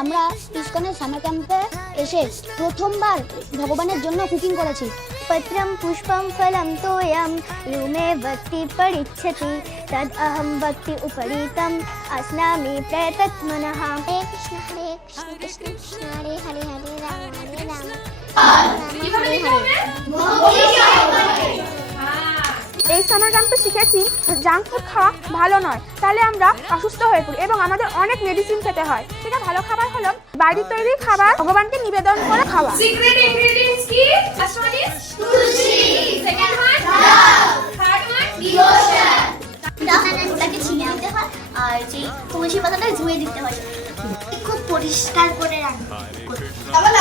আমরা ইসকনের সামার ক্যাম্পে এসে প্রথমবার ভগবানের জন্য কুকিং করেছি। पत्रं पुष्पं फलं तोयं यो मे भक्ति परिच्छति तद् अहं भक्ति उपरीतम् अस्नामि प्रयतत्मनः। हरे कृष्ण कृष्ण कृष्ण हरे हरे हरे राम हरे हरे। এই সামার ক্যাম্পে শিখেছি জাঙ্ক ফুড খাওয়া ভালো নয়, তাহলে আমরা অসুস্থ হয়ে পড়ি এবং আমাদের অনেক মেডিসিন খেতে হয়। সেটা ভালো খাবার হলো বাড়ির তৈরি খাবার ভগবানকে নিবেদন করে খাওয়া। সিক্রেট ইনগ্রেডিয়েন্টস কি? First one is Tulsi, second one love, third one devotion. ওটাকে ছিঁড়ে দিতে হয় আর যে তুলসী পাতাটা ধুয়ে দিতে হয়, খুব পরিষ্কার করে রাখতে। তাহলে